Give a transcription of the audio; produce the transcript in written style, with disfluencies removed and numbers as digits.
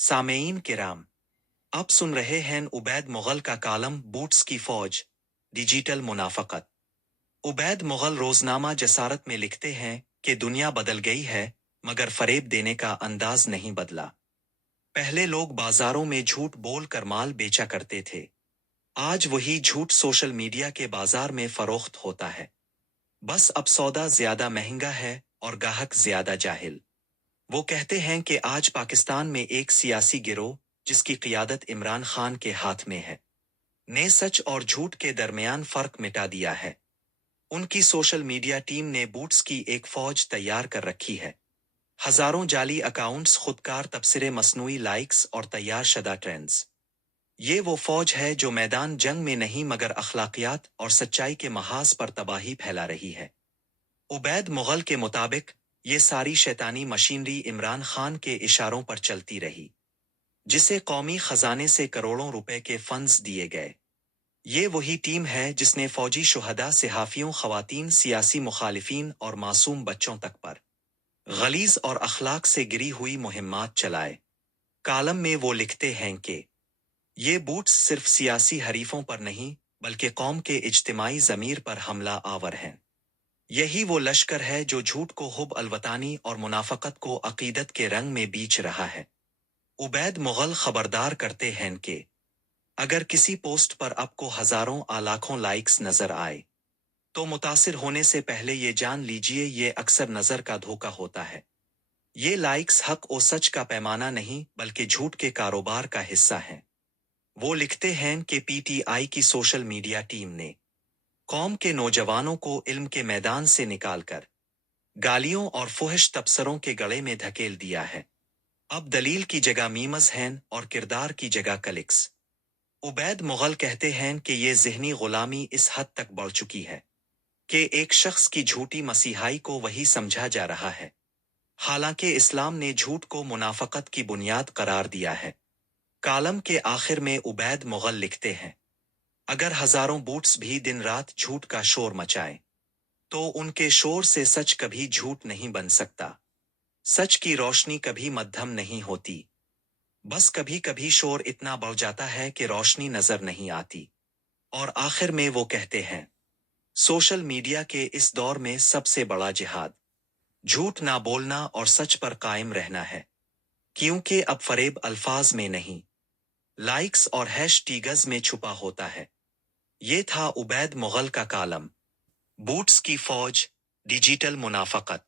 सामेईन किराम, आप सुन रहे हैं उबैद मुगल का कालम बूट्स की फौज, डिजिटल मुनाफकत। उबैद मुगल रोजनामा जसारत में लिखते हैं कि दुनिया बदल गई है, मगर फरेब देने का अंदाज नहीं बदला। पहले लोग बाजारों में झूठ बोल कर माल बेचा करते थे। आज वही झूठ सोशल मीडिया के बाजार में फरोख्त होता है। बस अब सौदा ज्यादा महंगा है और गाहक ज्यादा जाहिल। वो कहते हैं कि आज पाकिस्तान में एक सियासी गिरोह, जिसकी क़ियादत इमरान खान के हाथ में है, ने सच और झूठ के दरमियान फर्क मिटा दिया है। उनकी सोशल मीडिया टीम ने बूट्स की एक फौज तैयार कर रखी है। हजारों जाली अकाउंट्स, खुदकार तबसरे, मसनूई लाइक्स और तैयार शदा ट्रेंड्स। ये वो फौज है जो मैदान जंग में नहीं मगर अखलाकियात और सच्चाई के महाज पर तबाही फैला रही है। उबैद मुगल के मुताबिक ये सारी शैतानी मशीनरी इमरान खान के इशारों पर चलती रही, जिसे कौमी खजाने से करोड़ों रुपए के फंड्स दिए गए। ये वही टीम है जिसने फौजी शुहदा, सिहाफियों, खवातीन, सियासी मुखालिफिन और मासूम बच्चों तक पर गलीज और अखलाक से गिरी हुई मुहिम्मात चलाए। कालम में वो लिखते हैं कि ये बूट्स सिर्फ सियासी हरीफों पर नहीं बल्कि कौम के इज्तिमाई ज़मीर पर हमला आवर हैं। यही वो लश्कर है जो झूठ को हुब अलवतानी और मुनाफकत को अकीदत के रंग में बीच रहा है। उबैद मुगल खबरदार करते हैं कि अगर किसी पोस्ट पर आपको हजारों लाखों लाइक्स नजर आए, तो मुतासिर होने से पहले ये जान लीजिए ये अक्सर नजर का धोखा होता है। ये लाइक्स हक और सच का पैमाना नहीं बल्कि झूठ के कारोबार का हिस्सा हैं। वो लिखते हैं कि पीटीआई की सोशल मीडिया टीम ने कौम के नौजवानों को इल्म के मैदान से निकालकर गालियों और फुहश तबसरों के गले में धकेल दिया है। अब दलील की जगह मीमस हैं और किरदार की जगह क्लिक्स। उबैद मुगल कहते हैं कि ये ज़हनी गुलामी इस हद तक बढ़ चुकी है कि एक शख्स की झूठी मसीहाई को वही समझा जा रहा है, हालांकि इस्लाम ने झूठ को मुनाफकत की बुनियाद करार दिया है। कालम के आखिर में उबैद मुगल लिखते हैं, अगर हजारों बूट्स भी दिन रात झूठ का शोर मचाएं, तो उनके शोर से सच कभी झूठ नहीं बन सकता। सच की रोशनी कभी मध्यम नहीं होती। बस कभी कभी शोर इतना बढ़ जाता है कि रोशनी नजर नहीं आती। और आखिर में वो कहते हैं, सोशल मीडिया के इस दौर में सबसे बड़ा जिहाद झूठ ना बोलना और सच पर कायम रहना है, क्योंकि अब फरेब अल्फाज में नहीं, लाइक्स और हैशटैग्स में छुपा होता है। ये था उबैद मुगल का कालम, बूट्स की फौज, डिजिटल मुनाफकत।